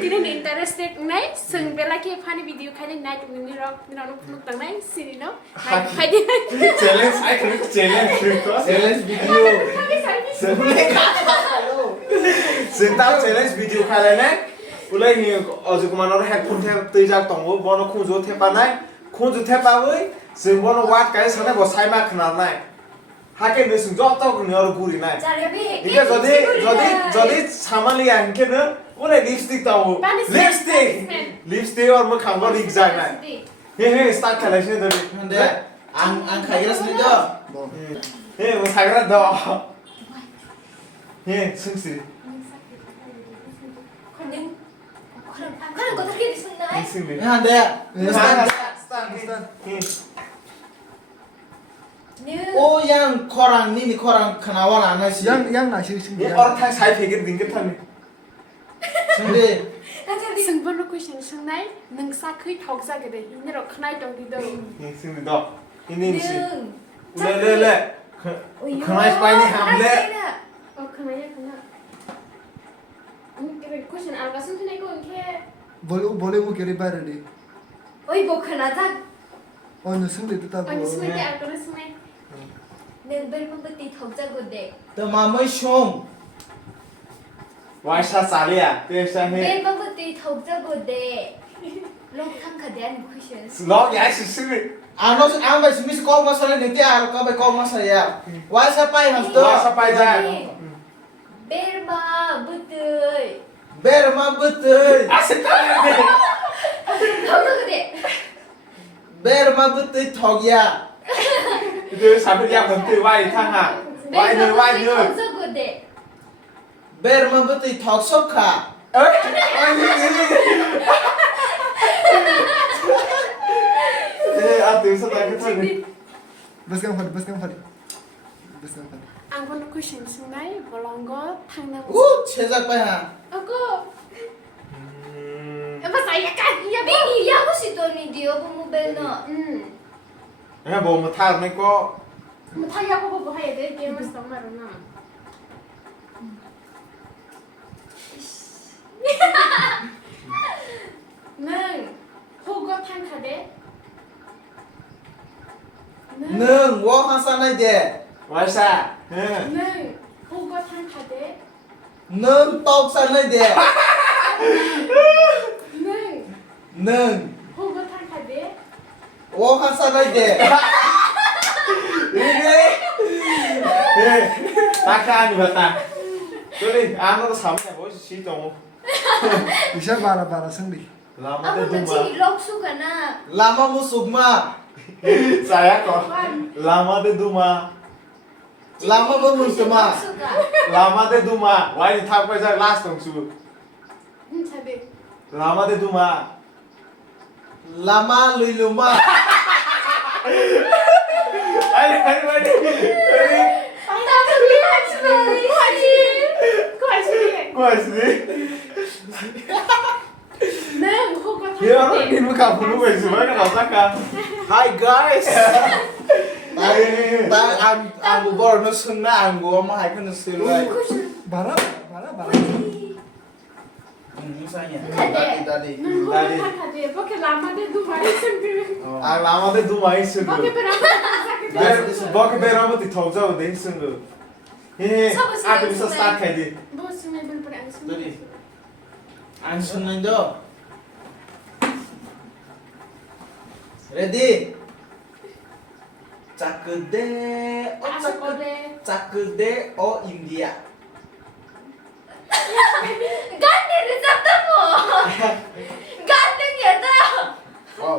didn't interested ngay sừng về lại cái funny video khai lên này tụi mình nó không tặng này xin nó khai đi challenge ai không có challenge video sừng lên sừng tao challenge video khai lên này ulai hi azu kuma no headphone the tui jak tongo bono khunjo thepa nai khunjo thepa oi sừng bono wat kai sana go sai ma khna nai hake ne sung jok tok ne aro guri nai ika jodi samali anke ne ulai lipstick tao lipstick or mo khang go rik jai nai he start khala se dori 근데 안 가이라 쓰죠? he mo sagra do he sungsi 가는 거 어떻게 됐었나? sungsi 근데 오, 양 코랑 니니 코랑 카나원 안 하시. yang na shi shi ye or thang sai phege ding ke thang 근데 sừng vẫn nó question sừng này nâng xa khơi thọc ra cái đấy nó rồi khai trong đi đâu he sungsi do ini si 능 le khna spy ni ham le khai này cái question 알바 sừng này có cái bole mo kere bare de 어이 뭐 그나자 on sung de ta anh bo sừng này 알바 sừng này 능 벨범부티 덕자고데 또 마음의 숑. waisa salia te sa he 벨범부티 덕자고데 록탕 카데안 쿠션 log ya si si 아노 안 바이 스미스 거 마살에 내게 알아 거 바이 거 마살이야. 와사 빠이 하스도. waisa pai ja 벨마 부트 베르마 부트. asita 덕자고데 베르마 부트 턱이야. itu sampai dia berhenti wai thang ha wai 벨범부티 ne 덕자고데 베르마 부트 턱 속하. atu sa ta ke thang bas kam phadi anh vẫn question sừng này vào lòng có thằng nào 우, 제작 빠이 하. cô em phải sai cái gì vậy 벨이 야구시더니 디오보모 벨너 ya bo mo thar ne ko mà thay nhau có bao hay đấy game mà sống mà rồi nè nâng hồ có thằng khá đấy 능, 워 하사나이 데. waisa nâng hồ có thằng khá đấy 능, 떡 사나이 데. nâng 능, hồ có thằng khá đấy 워 하사나이 데. ta ka ni bata tôi ăn nó sắm này bố chỉ trồng isha bara sung de làm 아무 cái 같이 록수가나 라마 무숙마. saya kok lama de duma 라마 무숙마. 록수가 lama de duma why you talk about last song su chả biết lama de duma 라마 루이루마. ai 나도 미안하지만 quoi c'est nâng hồ có thằng dia khá orang đấy ni muka punu wes semua kan osaka Hi guys. 안 고버는 승나 안 고마 하이크는 실루엣. bara 무상이야. 다들. 다디. nâng hồ có thằng khá đấy bao cái làm mà để đủ máy sừng đi ah lama de duma isso bao cái bên đó bok bera mo ti thau jau de sing he aku bisa start khai di bố sừng này bên bên anh sừng 다디. 안 승는도. 레디. 짜크데 à sao có đây 짜크데 어 인디아. 간디를 잡다모 간등이다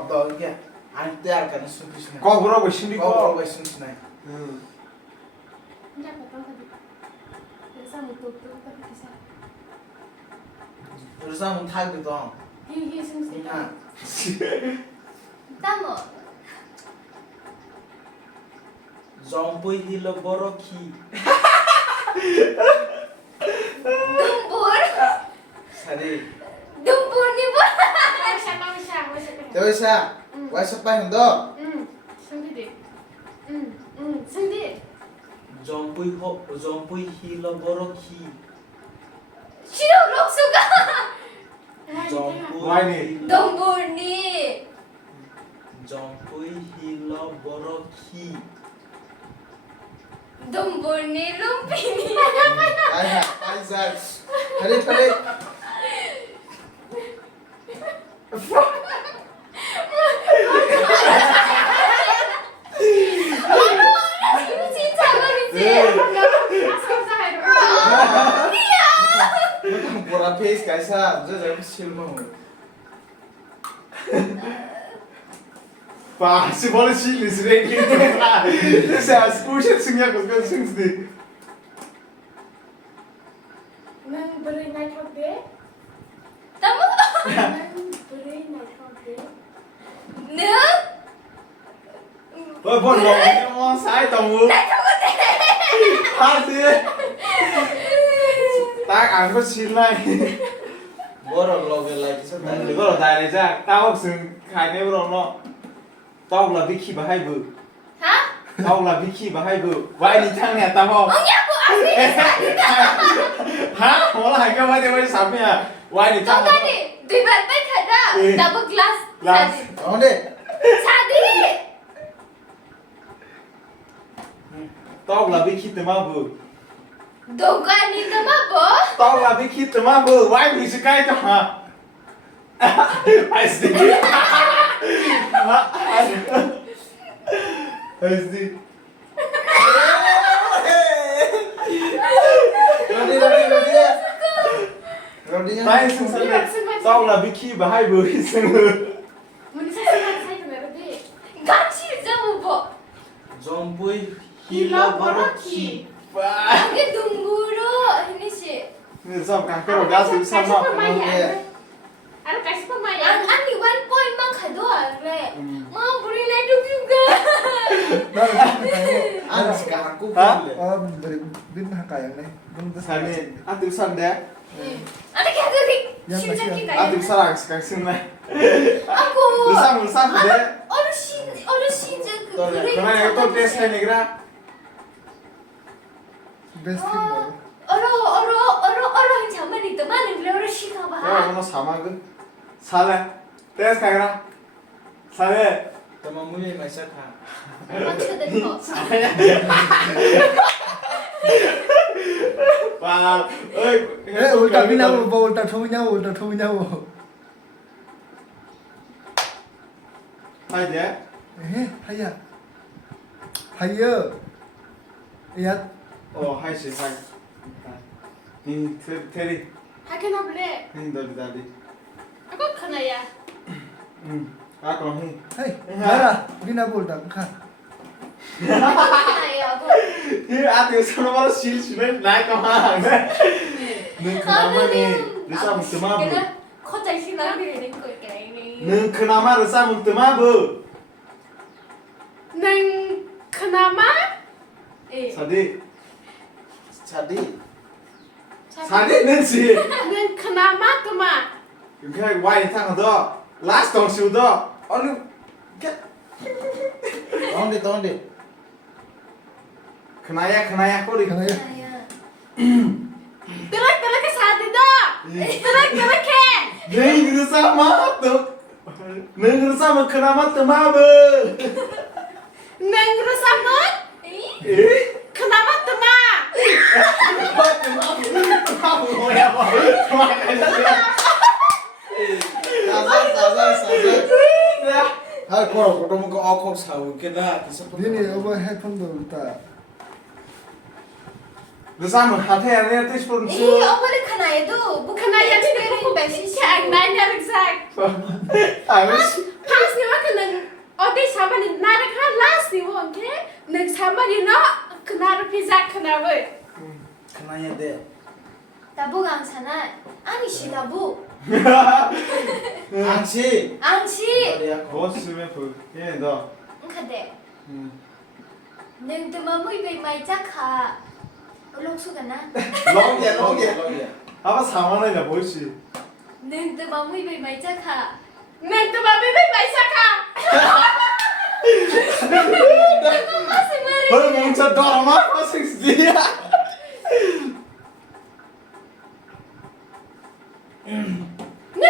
너 이게 안 때할 거는 숨기시네. kau bro wes sini 거 kau 숨기시네. Hindi ako pang sabi. Sa mo to tapi kasi. 그래서 한번 타기도. Hi sing sing. 아. 따모 점프 힐러 버럭키. 둥볼 사리. 둥볼니 뭐 여기서 와이스 빠이 너. Sandi. Sandi. 점프 힐러 버럭키. 싫어 록수가 Why ni? Dumbuni. Jompui hilo boroki. Dumbuni lumpini. Ayah, Aizat. Hari. 이거 진짜 말이지. Pura face kaisa, jadi silma. Bah, si boleh sih di sini gitu. Saya spesial singnya kuskan sing sini. Nang beri naik hobe. Tamu? Nang beri naik hobe. Ne? Oh, bon, mau saya tamu. Hati. Tak angko silai. Borok loge lagi sedang. Itu loh tadi aja. Tahu sing kainnya belum no. Tahu lah biki bahaya bu. Hah? Tahu lah biki bahaya bu. Wah ini canggih tahu. Aku asli. Hah? Malah agak macam sampai ya. Wah ini Kau canggih. tadi di baik ada double glass. Glass. Oh deh. Sadi. Tahu lah biki tema bu. Dogan itu mah bos. Tahu lah biki tema bu. Wah ini sekai tu ha. Asli. Asli. Rodinya. Tahu sing tahu lah biki bahaya bu. Muni saya kena hobe. 같이 좀 봐. Jompui Hilo boroki. Wah. 이게 동물로 ini sih. Ini sama kanker gas itu sama. Ada kasih pemain. Ani 1 point mang kado ale. Mau beri leduk juga. Ana sekarang aku Hah? boleh. Oh, dari bin hakayang nih. Belum Sani, anti besar deh. Ada kayak tadi. Yang 진짜 masih- 기가. Anti besar aku sekarang sini. aku. Besar deh. 어르신 그 그래. Karena itu tes ini kira. best thing baru. 얼어 잠만 있더만 그래 어르신 Ya, 가봐. mana sama ke? Salah. Tes kayak Salah. Teman mulai masak ha. 맞춰야 거. Wah, उल्टा भी ना वो उल्टा ठोक जाओ Hai dia. 하야 하여 야 Oh, hai sih, hai. Ini Terry. Hakin hobe. Ini tadi. Aku kena ya. Aku nih. 헤이 나라 비나 볼다 카 나요. Ini ati sana malah sil sudah naik ke mana? Nih kenapa nih? Bisa mutema bu. 커져 신나 비는 거 이렇게. Nih kenapa bisa mutema bu? Nang kenapa? Sadi. Sadi. nih sih. Nang kenapa kema? Kayak why tang do. Last dong sudah. Anu. Tahun deh. Kenaya kok di. 그나야 Telak ke saat itu. Telak ke. Nih ngerasa mah tuh. Nih ngerasa kenapa tema bu? Nang resamut. Kenapa tema? Kamu mau ya apa? Sabar. Hai koro ketemu ke aku sawu kena kisah ini over headphone 도 울다 Bersama hati ini terus pun 이 어머니 카나에도 Kena ya tidak aku besi cak nanya exact. Habis. Pas ni wak kena. Ode sama ni nara kan last ni wong ke. Nang sama ni no kena pizza kena we. kenanya deh. 나보 강사나 아니 시다보 Angsi. 앙치 Dari aku. Bos sudah pun. Ini dah. 응카데 능드마 무이베 마이자카 롱수가나 Long ya. Apa sama nih bos sih? 능드마 무이베 마이자카 Nang tu babi bayi bayi saka. masih mari Baru muncul drama masih dia. Ni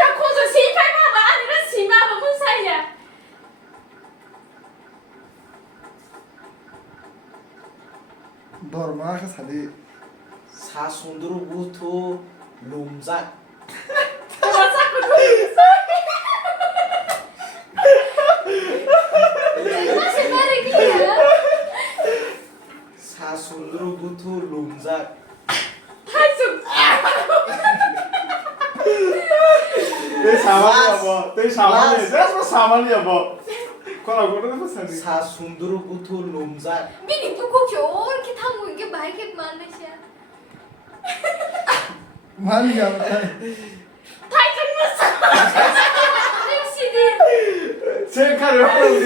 धर्मा का साथी 사순두루 부투 룸작 Masih bareng dia. 사순두루 부투 룸작 내 사만이야 뭐. 내 사만이. 내가 사만이야 뭐. 거라 그러는 거 사지. 사순두루 부투 룸작 Bini buku kyo 이렇게 타고 이게 말게 많으시야. मान लिया 타이탄 무서. 역시는 셀카를 하는 우리.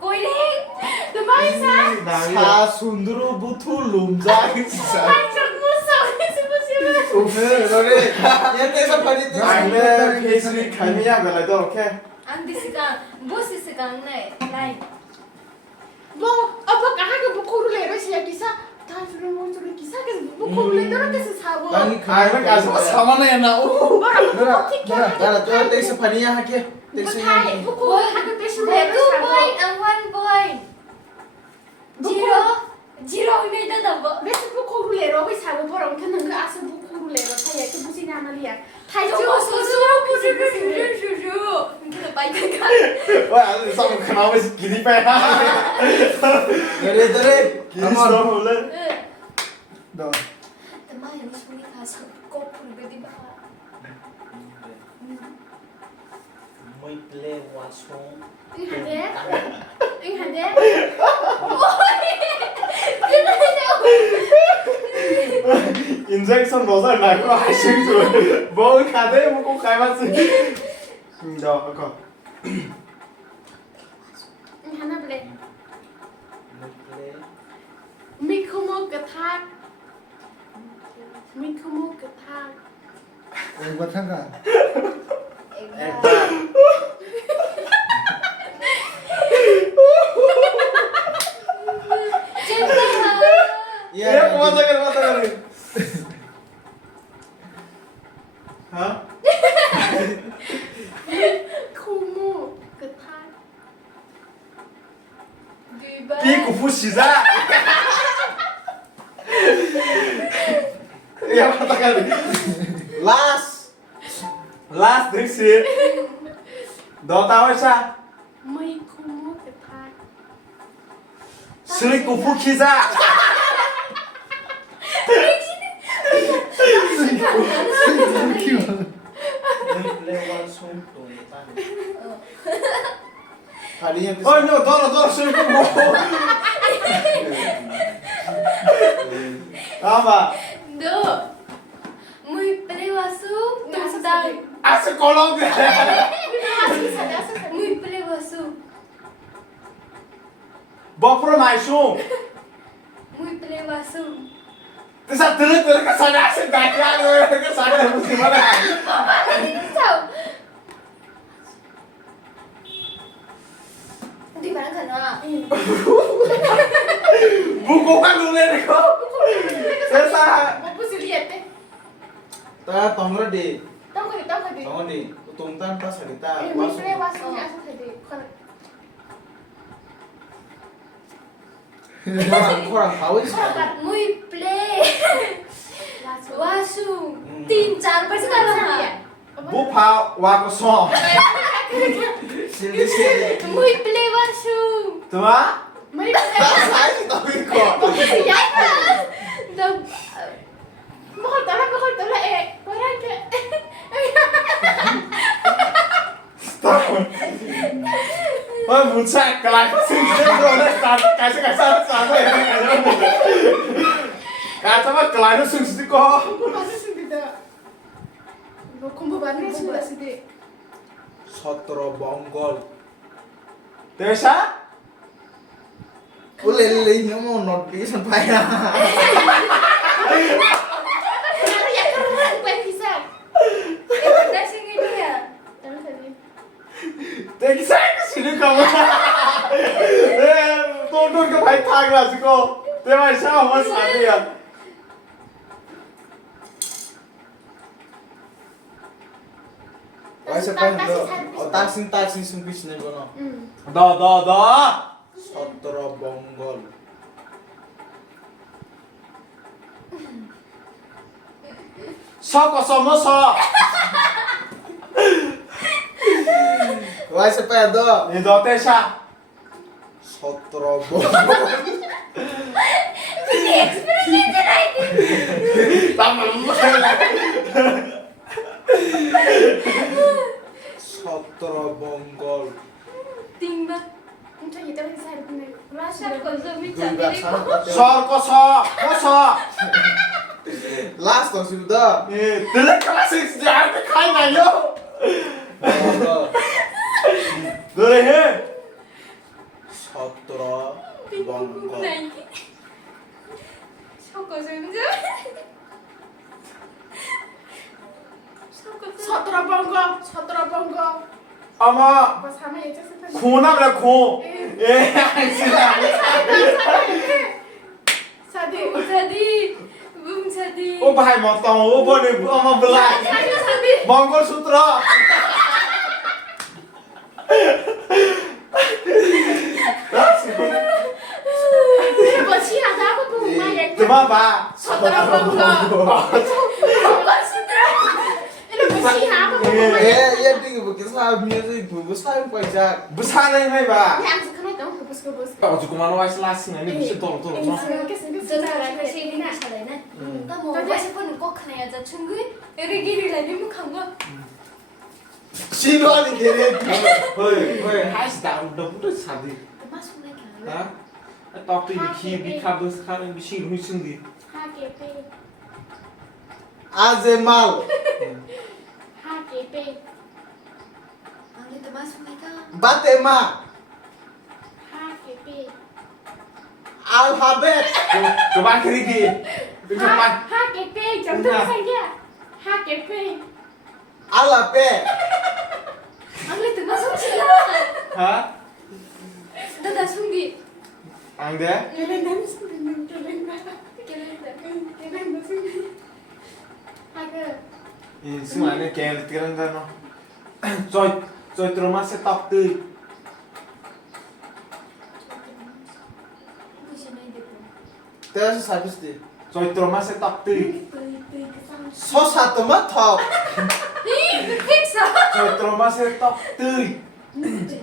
고이랭. 도마이사. 사순두루 부투 룸작 진짜 타이탄 무서. 오늘 너네 얘네서 파리 때 아이네 페이스리 갈미야 그래도 오케이. Andi sekarang, bos sekarang nih, lain. 뭐 아빠 가하게 뭐 코르레로 시야 기사. 타이탄 뭐 저기 기사 계속 뭐 코르레로 계속 사고. 아이는 가서 사만아 얘나 오 뭐라 어떻게 나라 저 땡스 파니야 할게 땡스 타이 뭐 코르하게 배시레로 Satu 사고. poin, one point. Zero ini dah dapat. 레스 뭐 코르레로 그 사고 뭐라 그는 그 아서 뭐 코르레로 타이 그 무슨 하나리야. 타이 Cuma 저 susu, susu. Kita baik kan? 왜 아주 싸움 그나마시 기디 빼. 얘네들의 기디 싸움 원래. 너 Teman yang sulit kasih kau berbeda bah. Muy play wasong 잉하데? 잉하데? 인젝션 넣어서 날거 하시는 줄. 뭐 가대 뭐꼭 가야지. 자, 아까. 잉하나 그래. Muy play 미코모 그탁. 미코모 그탁. एक बार था 액박 얘 맞아 그래. 어? 미코모 그탁. 비구부 시작. 야 맞다 그래. Last this year. 너 따와샤. 미코모 그탁. 슬리쿠프 키자. Muy play wasong tontan 파리야 어이 너 돌아 슬리쿠프. 아마. Do. Muy pelewasu, tentang. 아스 콜롬비아. Muy pelewasu. 버프로 마이숑. Muy pelewasu. Terus terus ke sana asik dagang ke sana mesti mana? Tahu. Di mana kana? Buku kan nulis kok. Terus 뭐 무슨 리에테? ता तंगरा दे 떡거리. तंगरा दे tontan pas harita 미스레 wasong 와서 아서 되게 코랑 가오이 사 Muy play. Wasu. Tincar pas sekarang. 뭐파 와고 송. 실리 실리 Muy play wasu. 좋아? 머리 사이즈 너무 있고 The 먹을 떠라 에 뭐랄게 어 무차 그라이 승승으로 가서 가서 그라이로 승승 거. 공부 받으십니다 뭐 공부 받는 친구다 시대 서트로 몽골 대샤? 올레 형은 노티피케이션 파이나 나는 약간 왜 비싸 dah sini dia. 되게 싫은 거 봐. 또 많이 타가지고 대만 샤워 사비야. 와이서 파이나 딱신 숨기시는 거나 너 서트로 몽골 Soko somo so. Vai se pedo. Ni dote sa. Sotro bo. Expression right. Sotro bongol. Timba. Unta kita lagi saya punya. Rasa konsumsi Dua jadi sana. Sor ko so. Ko so. Last dong sudah. Dele kelas 6 jangan kai na yo. Dele he. Sotro bongol. 나이. 섞어서 이제. 섞어서. Satra bangga. Ama Pas sama ya cek sebentar. khona bla kho. Sadi. 뭉차디. O bhai ma tong o bo ni ama bla. Sadi. Mongol sutra. Bocil ada apa tuh? Maya. Tuma ba. Satra bangga. Ini bocil apa tuh? Ya ding begitu saya music bu saya pajak. Besar ni mai ba. Yang sekarang tahu kebus. Oh, tu kemana wais las ni bisa tolong. 저는 세리나 잘해네. 뭐 와이프는 꼭 하나 여자 친구 애기를 내면 간 거. Sinuan ini. Hoi, hai dah udah putus sadi. masuk lagi. Ha? Top tu ki bi kabus kan bi shi hui sindi. HGP. Azemal. HGP. 아니 또 masuk lagi. Batema. HGP. Alfabet. Coba kiri ki. Depan. HGP. Contoh saja. HGP. Alape. 아니 또 masuk sih. Ha? 나 숨기. Ande? Kelendang sebenarnya kelendang. Kelenda. Kelendang sih. Agak. Ini semua ni kayak litiran dah no. Joy terima se top tu. 무슨 아이들. Terus habis di. Joy terima se top tu. Sos satu mah top. 이 픽사. Joy terima se top tu.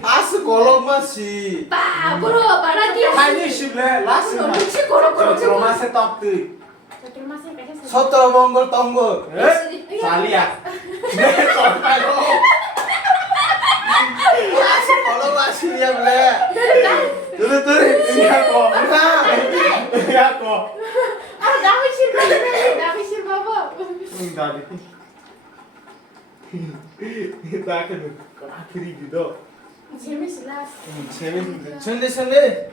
Asu kolom masih. 빠 보러 말하기. Hai ni shible last ni. 눈치 고로 Joy terima se top tu. Satu masih kayak saya. Sotro bongol tonggol. Sali ya. Sampai lo. Asu kolom masih yang le. Tuh. Ini aku. Ini aku. Ah, David Silva baba. Dari. Kita akan akhiri gitu. 재밌어. 재밌는데. 천대.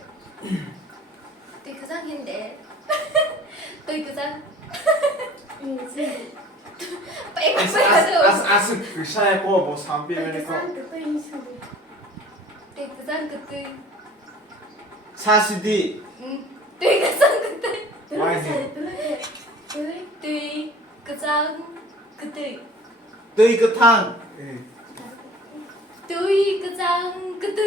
또 그상인데. 또 그상. 빨리 Asik saya kok mau sampai ini kok. 또 그상 그때. 사시디. 또 그상 그때. 많이. 또 그상 그때. 뜨이그탕. 또 그상 그때.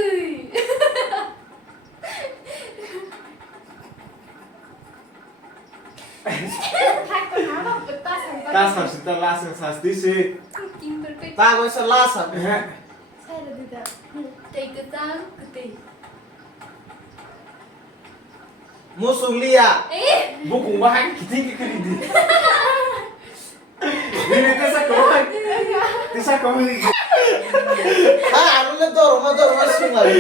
Tas harus kita langsung sasti sih. 김벌 Tago sa lasa. Saya ada tidak. 또 그상 그때. Musulia. Buku bahan kita kiri di. Ini tesa kau ini. Ah, ano na doro masih lagi.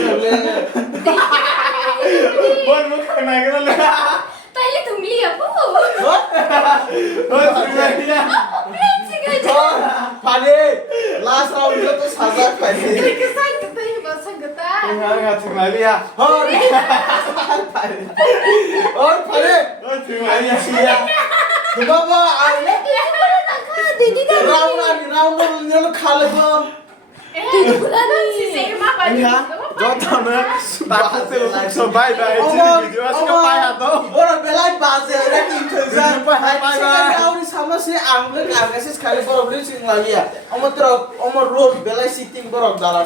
Bon bukan lagi lah. 빨리 동리야 뭐. Sebenarnya. Pade. Last round itu tuh saza pade. Kesan kita ini bahasa kita. Enggak lagi ya. Oh, pade. Oh, pade. Terima kasih. Kenapa? Round nya lo khale ba. Si Selma baju. Jotana takut sih sampai dah ini video asal payah tu. Orang belai bahasa ada di Indonesia. Sekarang kau di sama si Angler, agak sih sekali baru beli sing lagi ya. Omor road belai sitting baru dalam.